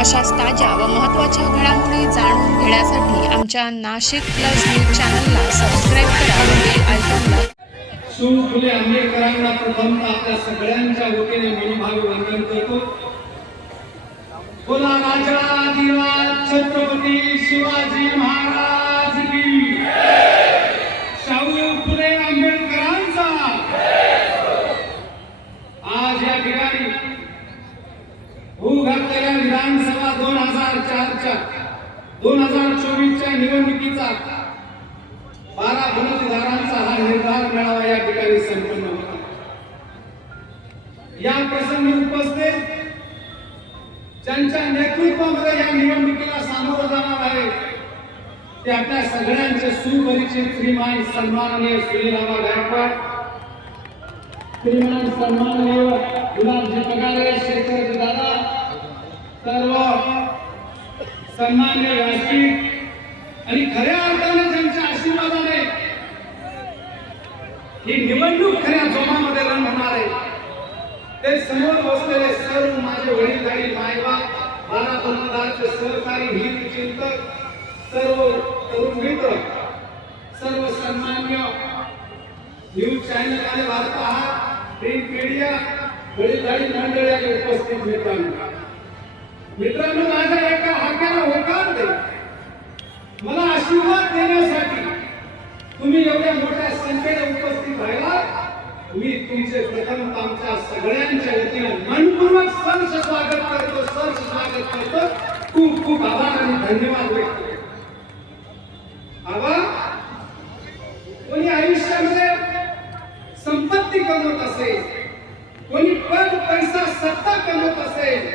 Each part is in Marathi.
अशाच ताज्या व महत्त्वाच्या घडामोडी जाणून घेण्यासाठी आमच्या नाशिक प्लस न्यूज चॅनलला सबस्क्राईब करा व बेल आयकॉनला सु फुले आंबेडकरांना प्रथम आपल्या सगळ्यांच्या वतीने मनोभावी वंदन करतो. बोला राजा दिवा छत्रपती शिवाजी महाराज की शाहू फुले आंबेडकरांचा आज या ठिकाणी होऊ घातलेल्या विधानसभा दोन हजार चारच्या दोन हजार चोवीसच्या निवडणुकीचा बारा मतदारांचा हा निर्धार मेळावा या ठिकाणी संपन्न होता या प्रसंगी उपस्थित ज्यांच्या नेतृत्वामध्ये या निवडणुकीला सामोरं जाणार आहे ते आपल्या सगळ्यांचे सुपरिचित श्रीमान सन्माननीय श्रीरामा गायकवाड श्रीमान सन्माननीय गुलाबजी पगारे शेखर दादा सर्व सन्मान्य व्यासपीठ आणि खऱ्या अर्थाने त्यांच्या आशीर्वादाने ही निवडणूक खऱ्या जोमामध्ये रंग होणार आहे. ते समोर बसलेले सर्व माझे वडीलधारी मायबाप बारा मतदारचे सहकारी हित चिंतक सर्व तरुण मित्र सर्व सन्मान्य न्यूज चॅनल आणि वार्ताहर प्रिंट मीडिया वडीलधारी मंडळी आणि उपस्थित मित्रांनो. मित्रांनो माझ्या एका हाक्याला होकार दे. मला आशीर्वाद देण्यासाठी तुम्ही एवढ्या मोठ्या संख्येने उपस्थित राहिला मी तुमचे प्रथम आमच्या सगळ्यांच्या वतीने मनपूर्वक सर्ष स्वागत करतो सर्ष स्वागत करतो. खूप खूप आभार आणि धन्यवाद व्यक्त करतो. आभार. कोणी आयुष्यामध्ये संपत्ती कमवत असेल कोणी पद पैसा सत्ता कमवत असेल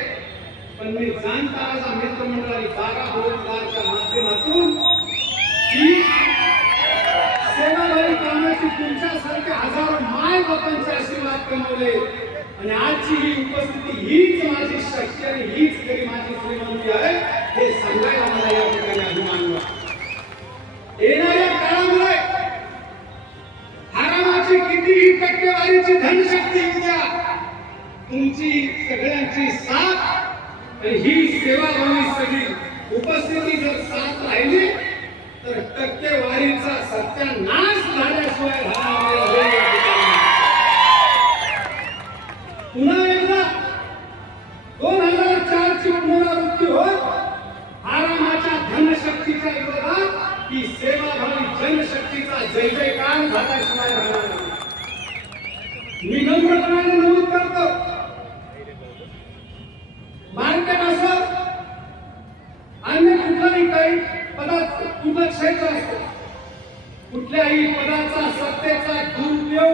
पण मी जाणता माझा मित्रमंडळाने बारा रोजगारच्या माध्यमातून हजारो माय बापांचे आशीर्वाद कमवले. आणि आजची ही उपस्थिती हीच माझी शक्ती आणि हीच तरी माझी श्रीमंती आहे. हे सांगायला मला या ठिकाणी अभिमान वाटतो. येणाऱ्या काळामुळे हरामाची कितीही टक्केवारीची धनशक्ती उद्या तुमची सगळ्यांची साथ आणि ही सेवा सगळी. उपस्थिती जर साथ राहिली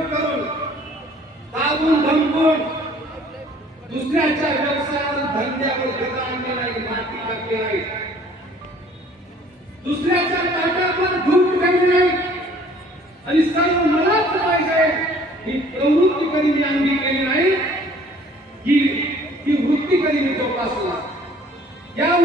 करून दाबून धमकून दुसऱ्याच्या व्यवसायावर धंद्यावर घेता आणले नाही माती टाकली नाही. दुसऱ्याच्या ताटावर धूप ठेवली नाही. आणि सर्व मलाच पाहिजे ही प्रवृत्ती कधी मी अंगी केली नाही ही ही वृत्ती कधी मी जोपासला या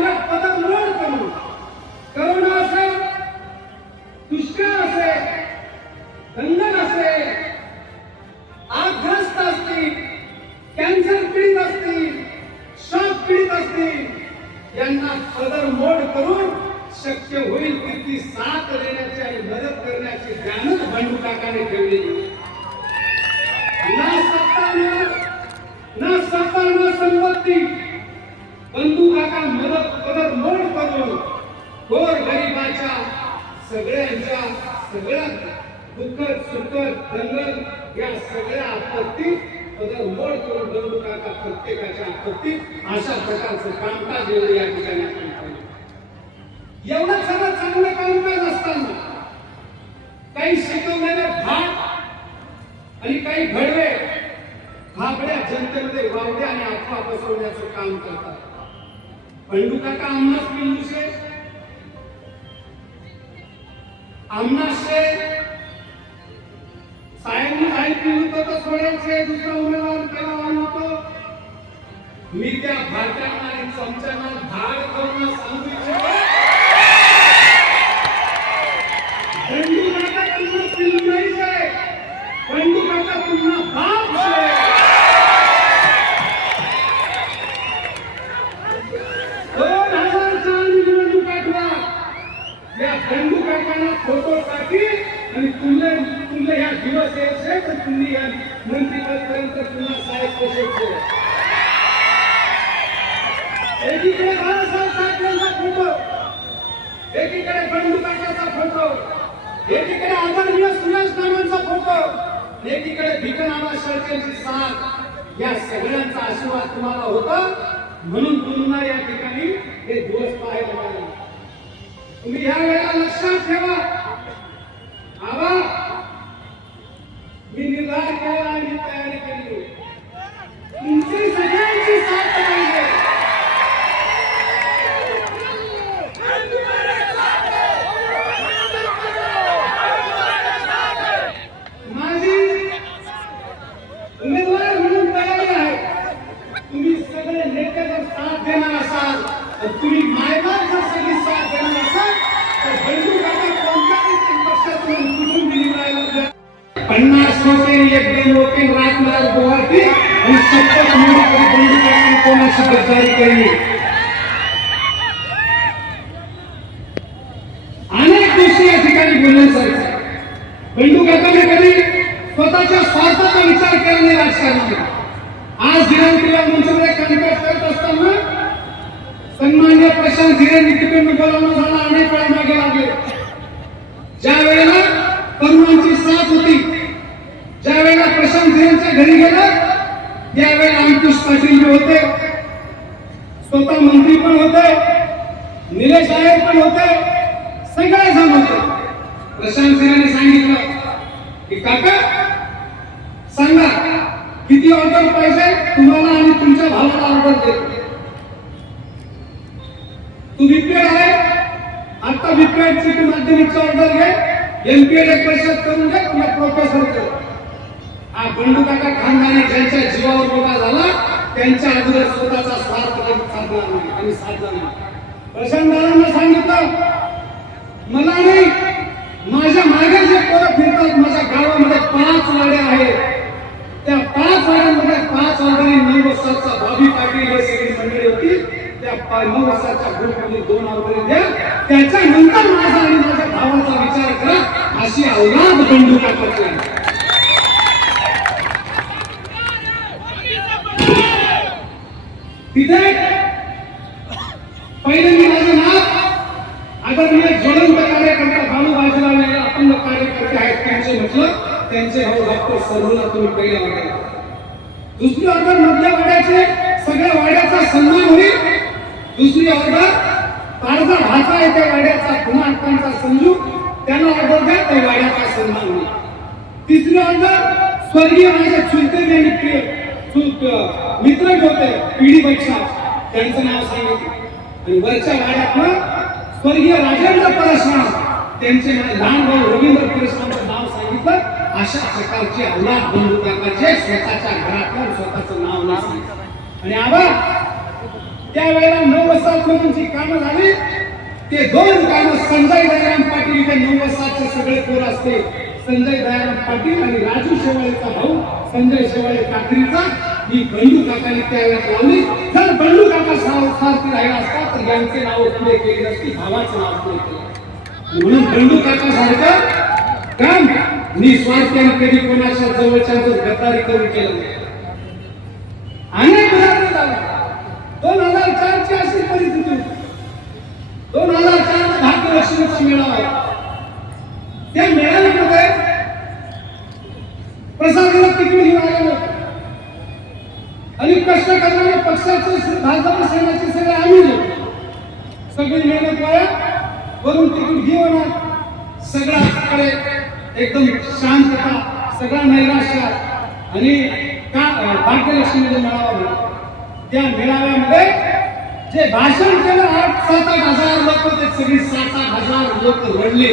त्यांना यांना पदर मोड करून शक्य होईल तितकी साथ देण्याची आणि मदत करण्याची ज्ञानच बंडू काकाने ठेवलेली ना सत्ता ना सत्ता ना संपत्ती. बंधू काका मदत पदर मोड करून गोर गरिबाच्या सगळ्यांच्या सगळ्या दुःखद सुखद दंगल या सगळ्या आपत्ती पदर मोड करून बंधू प्रत्येकाच्या आपत्ती अशा प्रकारचं कामकाज एवढं या ठिकाणी आपण पाहिलं. एवढं सगळं चांगलं कामकाज असताना काही शिकवलेले भाग आणि काही घडवे भाबड्या जनतेमध्ये वावड्या आणि अफवा पसरवण्याचं काम करतात. बंडू काका आमनाच बिंदूशे आमनाशे भारत तुम्ही या पुन्हा साहेब पोहोचवतो एकीकडे बाळासाहेब ठाकरेंचा फोटो एकीकडे बंडू काकाचा फोटो एकीकडे आदरणीय सुरेश नानांचा फोटो एकीकडे भिकनामा शेळकेंची साथ. या सगळ्यांचा आशीर्वाद तुम्हाला होता. म्हणून तुम्हाला या ठिकाणी हे दिवस पाहायला मिळाले. तुम्ही या वेळेला लक्षात ठेवा. पन्नास होते एक दोन होते रात मिळाल गुवाहाटी आणि सत्तर मोदी तरी बंधू काकांनी कोणाची गद्दारी केली? अनेक गोष्टी या ठिकाणी बोलण्यासारख्या बंडू काकाने कधी स्वतःच्या स्वार्थाचा विचार केला नाही राजकारणात आज दिनांकीला मंचमध्ये कामकाज करत असताना सन्मान्य प्रशांत धिरेंनी तिकडून बोलावणं झाला अनेक वेळा मागे लागले ज्या वेळेला तरुणांची साथ होती ज्या वेळेला प्रशांत घरी गेलं त्यावेळेला अंकुश पाटील जे होते स्वतः मंत्री पण होते निलेश आयर पण होते सगळे जण होते प्रशांत सिंहाने सांगितलं की काका सांगा किती ऑर्डर पाहिजे? तुम्हाला आणि तुमच्या भावाला ऑर्डर देतो. तू बीपीएड आहे आता बीपीएडची माध्यमिकची ऑर्डर घे एमपीएड एक परिषद करून घे तुला प्रोफेसर करू. हा बंडू काका खानदानी ज्यांच्या जीवावर मोठा झाला त्यांच्या अगोदर स्वतःचा स्वार्थ साधणार नाही आणि साधला नाही. प्रशांत सांगितलं मला नाही माझ्या मागे जे परत फिरतात माझ्या गावामध्ये पाच वाड्या आहेत. त्या पाच वाड्यांमध्ये पाच वाड्यांनी नऊ वर्षाचा भाभी पाटील हे सगळी मंडळी होती. त्या नऊ वर्षाच्या ग्रुपमध्ये दोन ऑर्डरी द्या. त्याच्यानंतर माझा आणि माझ्या भावाचा विचार करा. अशी अवघात बंधू काकाची पहिले मी माझं नाव आदरणीय ज्वलंत कार्यकर्ता बाळू बाजीराव यांना अपंग कार्यकर्ते आहेत त्यांचे म्हटलं त्यांचे भाऊ डॉक्टर सरूला तुम्ही पहिल्या वाटायला दुसरी ऑर्डर मधल्या वाड्याचे सगळ्या वाड्याचा सन्मान होईल. दुसरी ऑर्डर तारचा भाचा आहे त्या वाड्याचा पुन्हा आत्मांचा संजू त्यांना ऑर्डर द्या त्या वाड्याचा सन्मान होईल. तिसरी ऑर्डर स्वर्गीय माझ्या चुलते आणि प्रिय मित्र जे होते पिढीपेक्षा त्यांचं नाव सांगितलं. आणि वरच्या वाड्यातनं स्वर्गीय राजेंद्र परशराम त्यांचे लहान भाऊ रवींद्र परशरामचं नाव सांगितलं. अशा प्रकारची औलाद बंधू काकाचे स्वतःच्या घरातून स्वतःचं नाव नाही सांगितलं. आणि आबा त्यावेळेला नऊ वसाहत म्हणून जी कामं झाली. ते दोन कामं संजय दयाराम पाटील इथे नऊ वसाहतचे सगळे पोर असते. संजय दयाराम पाटील आणि राजू शेवाळेचा भाऊ संजय शेवाळे काकरीचा ही बंडू काकाने त्यावेळेस लावली जर बंडू काका सारखी राहिला असता तर यांचे नाव पुढे केली नसती भावाचं नाव पुढे केलं म्हणून बंडू काका सारखं काम निस्वार्थ्याने कधी कोणाच्या जवळच्या गद्दारी करून केलं नाही. अनेक उदाहरणं झाली दोन हजार चार ची अशी परिस्थिती होती दोन हजार चार भाग्यलक्ष्मीचा मेळावा आहे. त्या मेळाव्यामध्ये प्रसाद तिकडे घेऊन आले नव्हते आणि कष्ट करणाऱ्या पक्षाचे भाजप सेनेचे सगळे आम्ही सगळी मेहनत वाया वरून तिकडून घेऊन सगळ्याकडे एकदम शांतता सगळा नैराश्य आणि का भाग्यलक्ष्मीने मेळावा भरला. त्या मेळाव्यामध्ये जे भाषण केलं आठ सात आठ हजार लोक ते सगळी सात आठ हजार लोक रडले.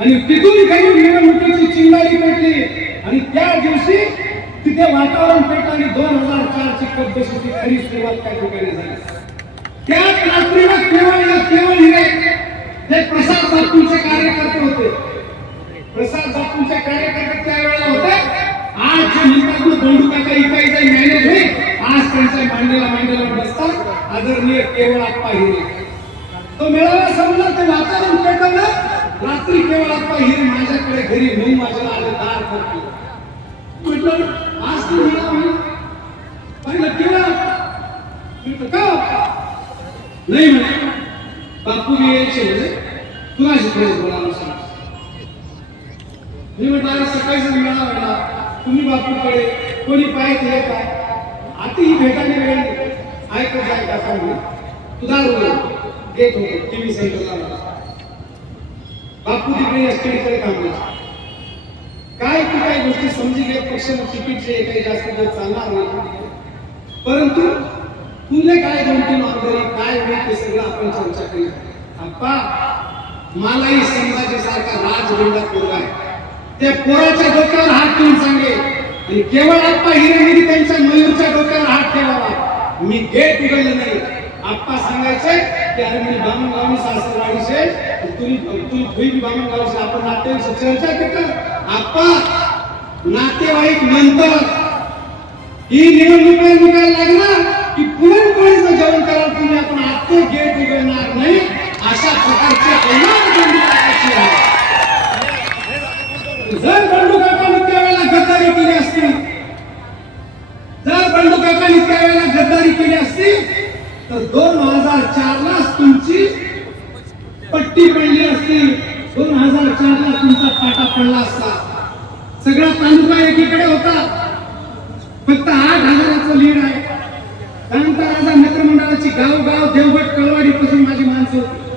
आणि तिथून काही निवडणुकीची चिंगारी पेटली आणि त्या दिवशी तिथे वातावरण पेटलं आणि दोन हजार चारची ची खरी सुरुवात त्या ठिकाणी झाली. त्याच रात्रीला केवळ केवळ हिरे हे प्रसाद बापूंचे कार्यकर्ते होते. प्रसाद बापूंचे कार्यकर्ते त्यावेळेला होते. आज जे म्हणतात ना बंडू काका इकायचा मॅनेज होईल आज त्यांच्या मांडीला मांडीला बसतात. आदरणीय केवळ आप्पा हिरे. तो मेळावा समजा ते वातावरण पेटवलं. रात्री केवळ आप्पा हिरे माझ्याकडे घरी मी माझ्याला आलं दार करतो म्हटलं आज तू मेळावा आहे? पाहिलं केव्हा म्हटलं का नाही म्हणे बापू मी यायचे म्हणजे तुला सांग मी म्हटलं सकाळी सकाळीच मेळावा तुम्ही बापूकडे कोणी पाहिजे का आता ही भेटाने वेळ ऐकत जाय का सांगू तुझा घेत होतो टीव्ही सेंटरला बापू तिकडे असते काम करायचे. काय की काही गोष्टी समजी घे पक्ष तिकीटचे काही जास्त दिवस चालणार नाही. परंतु तुले काय दोन तीन ऑर्डरी काय होईल ते सगळं आपण चर्चा करू. आप्पा मलाही संभाजी सारखा राजगुंडा पोरगा आहे. त्या पोराच्या डोक्यावर हात ठेवून सांगे आणि केवळ आप्पा हिरेगिरी त्यांच्या मयूरच्या डोक्यावर हात ठेवावा. मी गेट उघडलं नाही. आप्पा सांगायचे की अरे मी बामण गावनी सासरवाडीचे तुम्ही तुम्ही तुम्ही बी बामण आपण नातेवाईक चर्चा करता. आप्पा नातेवाईक म्हणतात ही निवडणूक निघायला लागला की पुरणपोळीचं जेवण करायला तुम्ही आपण आजचे गेट उघडणार नाही अशा प्रकारचे आहे. जर बंडूकाकांनी त्यावेळेला गद्दारी केली असती जर बंडूकाकांनी त्यावेळेला गद्दारी केली असती तर दोन हजार चार ला तुमची पट्टी पडली असती. दोन हजार चार ला तुमचा पाटा पडला असता. सगळा तालुका एकीकडे होता. फक्त आठ हजाराचं लीड आहे. त्यानंतर आता मित्रमंडळाची गाव गाव देवगड कळवाडी पासून माझी माणसं होती.